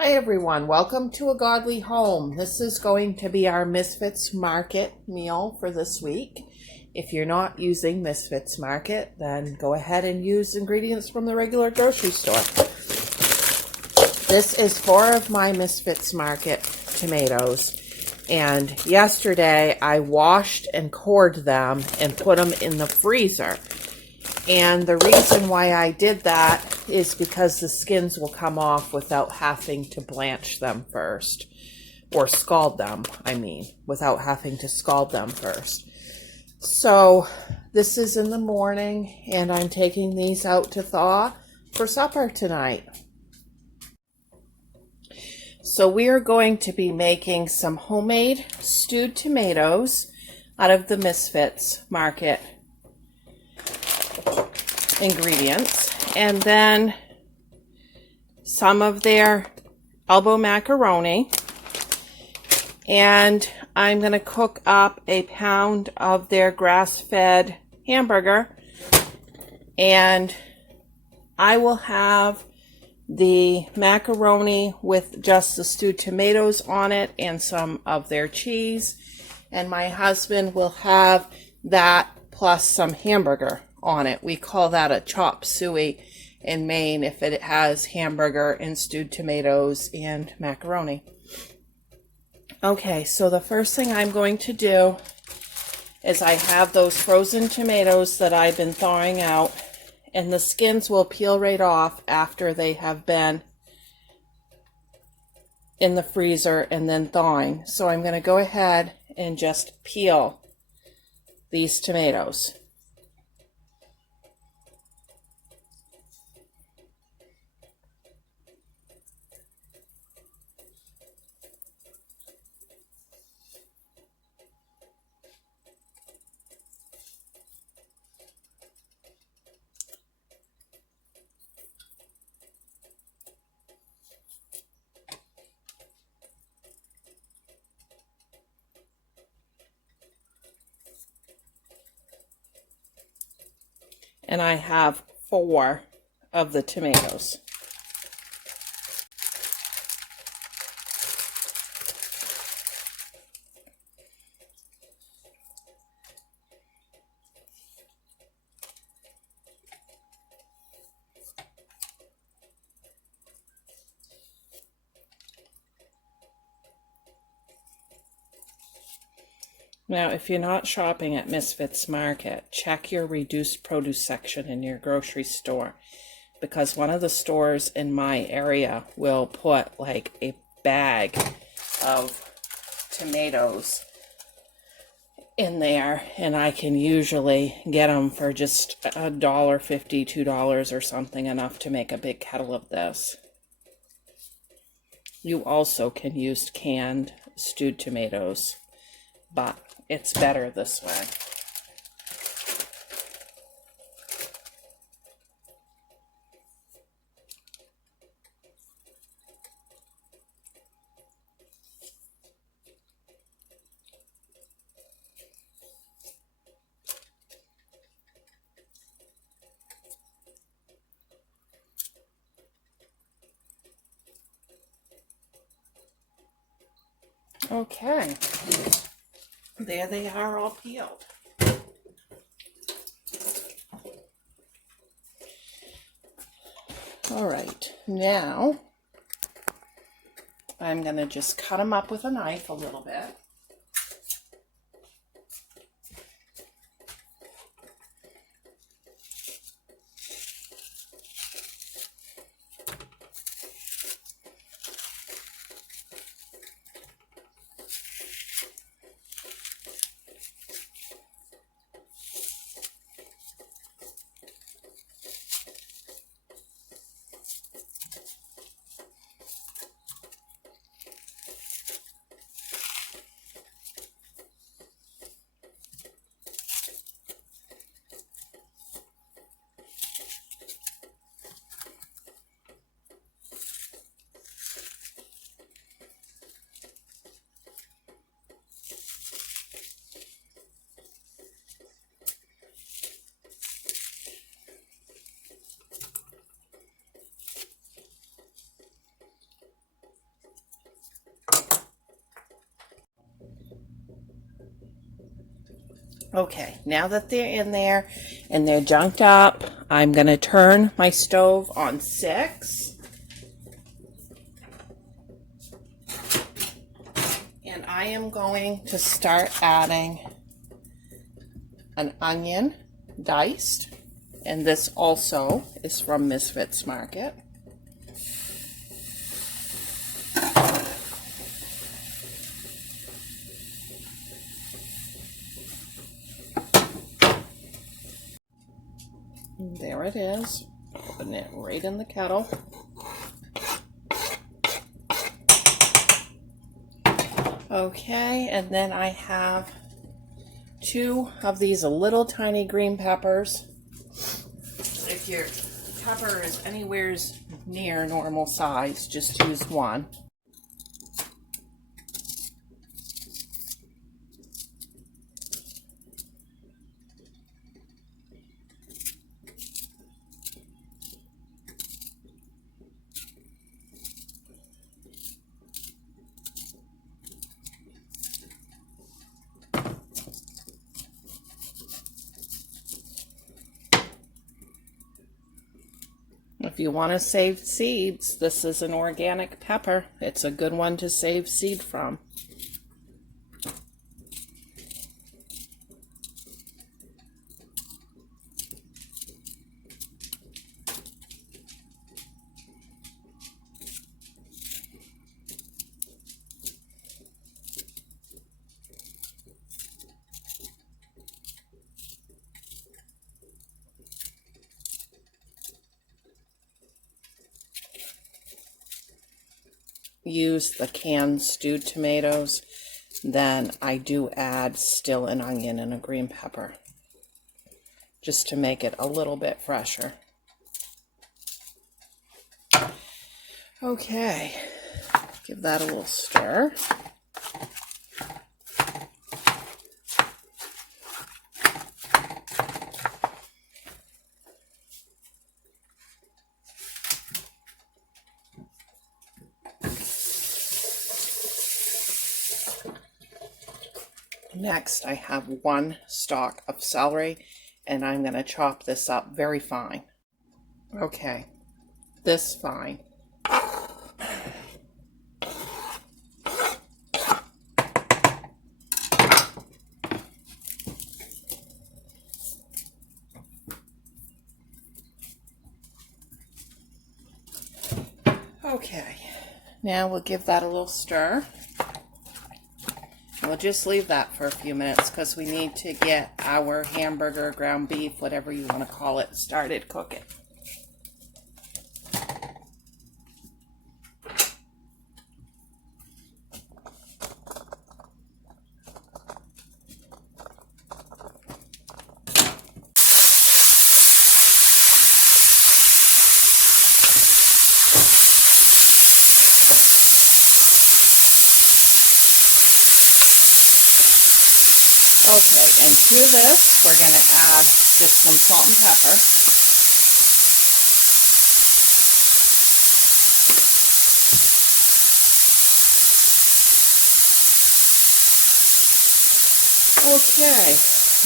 Hi everyone, welcome to A Godly Home. This is going to be our Misfits Market meal for this week. If you're not using Misfits Market, then go ahead and use ingredients from the regular grocery store. This is 4 of my Misfits Market tomatoes. And yesterday I washed and cored them and put them in the freezer. And the reason why I did that is because the skins will come off without having to blanch them first. Or scald them, without having to scald them first. So this is in the morning and I'm taking these out to thaw for supper tonight. So we are going to be making some homemade stewed tomatoes out of the Misfits Market ingredients, and then some of their elbow macaroni, and I'm going to cook up a pound of their grass-fed hamburger, and I will have the macaroni with just the stewed tomatoes on it and some of their cheese, and my husband will have that plus some hamburger on it. We call that a chop suey in Maine if it has hamburger and stewed tomatoes and macaroni. Okay, so the first thing I'm going to do is I have those frozen tomatoes that I've been thawing out, and the skins will peel right off after they have been in the freezer and then thawing. So I'm going to go ahead and just peel these tomatoes. And I have 4 of the tomatoes. Now, if you're not shopping at Misfits Market, check your reduced produce section in your grocery store, because one of the stores in my area will put like a bag of tomatoes in there, and I can usually get them for just $1.50, $2 or something, enough to make a big kettle of this. You also can use canned stewed tomatoes, but it's better this way. Okay, there they are, all peeled. All right, now I'm going to just cut them up with a knife a little bit. Okay, now that they're in there and they're junked up, I'm going to turn my stove on 6. And I am going to start adding an onion diced. And this also is from Misfits Market. There it is. Putting it right in the kettle. Okay, and then I have 2 of these little tiny green peppers. If your pepper is anywhere near normal size, just use 1. If you want to save seeds, this is an organic pepper. It's a good one to save seed from. Use the canned stewed tomatoes, then I do add still an onion and a green pepper just to make it a little bit fresher. Okay, give that a little stir. Next, I have 1 stalk of celery, and I'm going to chop this up very fine. Okay, this fine. Okay, now we'll give that a little stir. We'll just leave that for a few minutes because we need to get our hamburger, ground beef, whatever you want to call it, started cooking. Okay, and to this, we're going to add just some salt and pepper. Okay,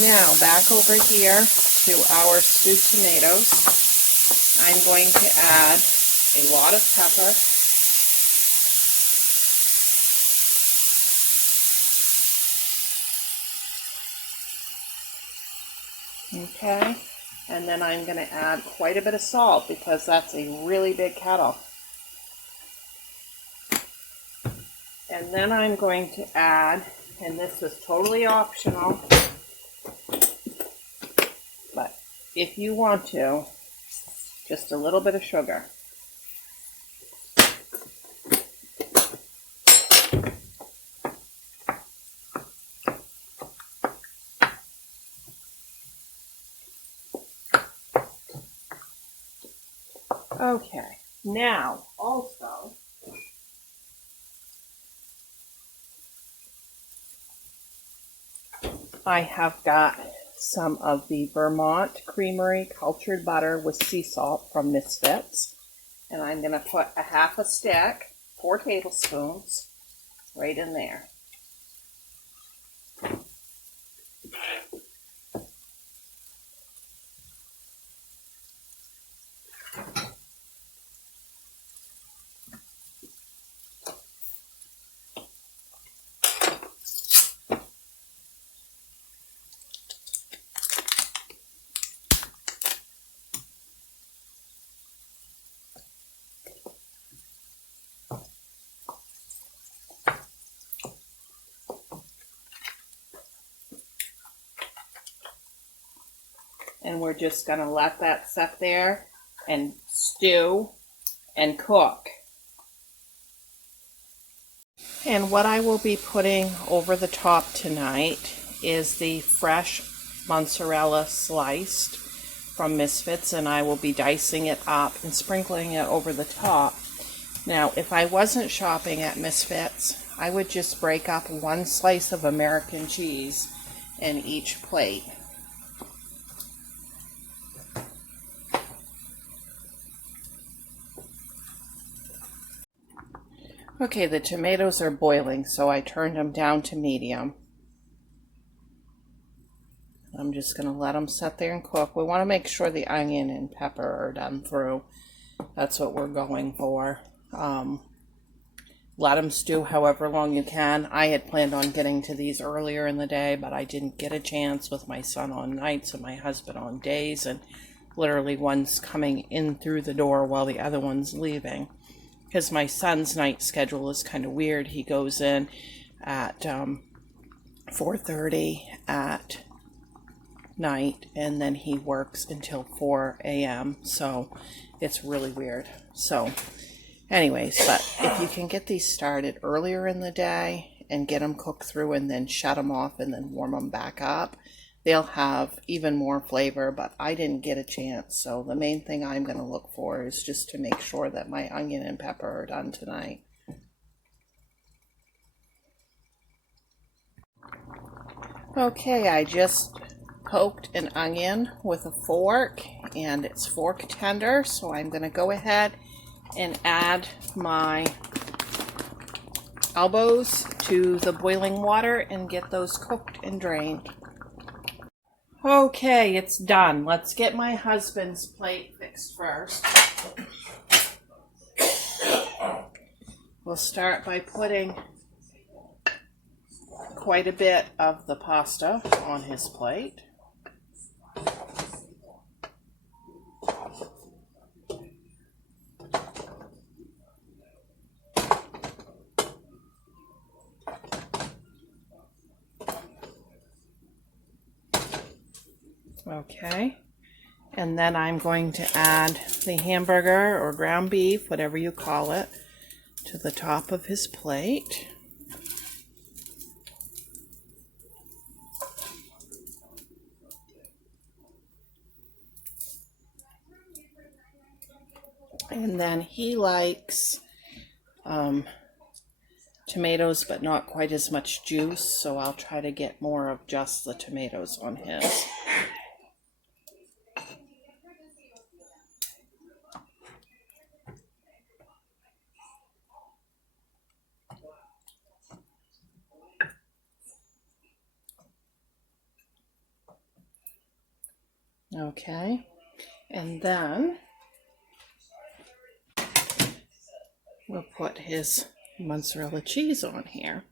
now back over here to our stewed tomatoes. I'm going to add a lot of pepper. Okay, and then I'm going to add quite a bit of salt because that's a really big kettle. And then I'm going to add, and this is totally optional, but if you want to, just a little bit of sugar. Okay, now also I have got some of the Vermont Creamery cultured butter with sea salt from Misfits, and I'm going to put a half a stick, 4 tablespoons, right in there. and we're just going to let that sit there and stew and cook. And what I will be putting over the top tonight is the fresh mozzarella sliced from Misfits, and I will be dicing it up and sprinkling it over the top. Now, if I wasn't shopping at Misfits, I would just break up one slice of American cheese in each plate. Okay, the tomatoes are boiling, so I turned them down to medium. I'm just going to let them sit there and cook. We want to make sure the onion and pepper are done through. That's what we're going for. Let them stew however long you can. I had planned on getting to these earlier in the day, but I didn't get a chance with my son on nights and my husband on days, and literally one's coming in through the door while the other one's leaving. Because my son's night schedule is kind of weird. He goes in at 4:30 at night, and then he works until 4 a.m. So it's really weird. So anyways, but if you can get these started earlier in the day and get them cooked through and then shut them off and then warm them back up, they'll have even more flavor, but I didn't get a chance. So the main thing I'm going to look for is just to make sure that my onion and pepper are done tonight. Okay, I just poked an onion with a fork, and it's fork tender, so I'm going to go ahead and add my elbows to the boiling water and get those cooked and drained. Okay, it's done. Let's get my husband's plate fixed first. We'll start by putting quite a bit of the pasta on his plate. Okay, and then I'm going to add the hamburger or ground beef, whatever you call it, to the top of his plate. And then he likes tomatoes, but not quite as much juice, so I'll try to get more of just the tomatoes on his. Okay, and then we'll put his mozzarella cheese on here.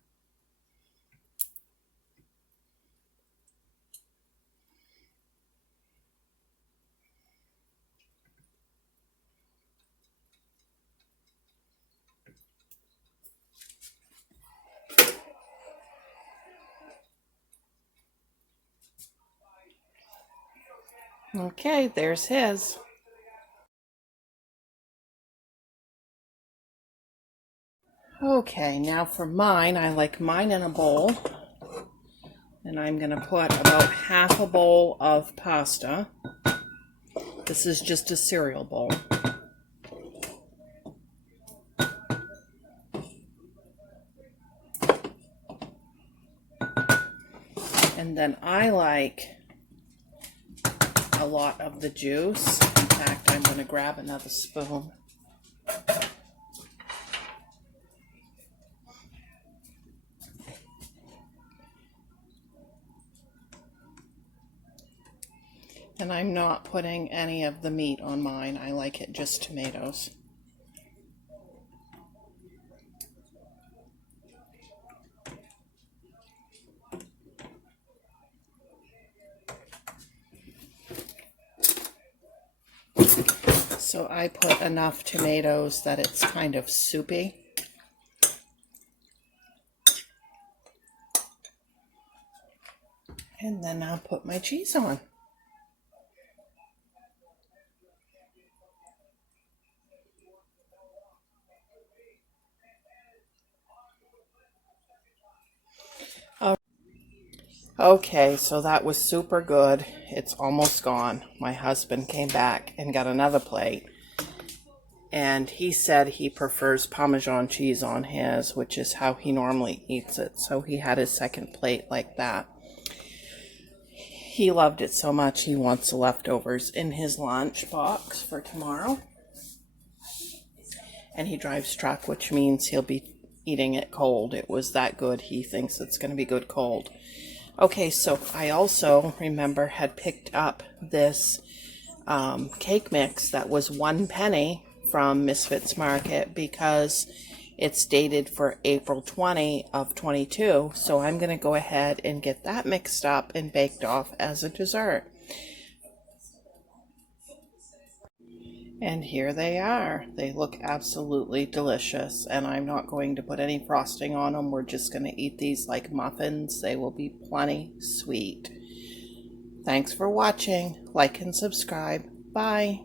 Okay, there's his. Okay, now for mine, I like mine in a bowl. And I'm going to put about half a bowl of pasta. This is just a cereal bowl. And then I like a lot of the juice. In fact, I'm going to grab another spoon. And I'm not putting any of the meat on mine. I like it just tomatoes. So I put enough tomatoes that it's kind of soupy. And then I'll put my cheese on. Okay, so that was super good. It's almost gone. My husband came back and got another plate. And he said he prefers Parmesan cheese on his, which is how he normally eats it. So he had his second plate like that. He loved it so much he wants the leftovers in his lunch box for tomorrow. And he drives truck, which means he'll be eating it cold. It was that good. He thinks it's going to be good cold. Okay, so I also remember had picked up this cake mix that was 1 penny from Misfits Market because it's dated for April 20 of 22. So I'm going to go ahead and get that mixed up and baked off as a dessert. And here they are. They look absolutely delicious, and I'm not going to put any frosting on them. We're just going to eat these like muffins. They will be plenty sweet. Thanks for watching. Like and subscribe. Bye.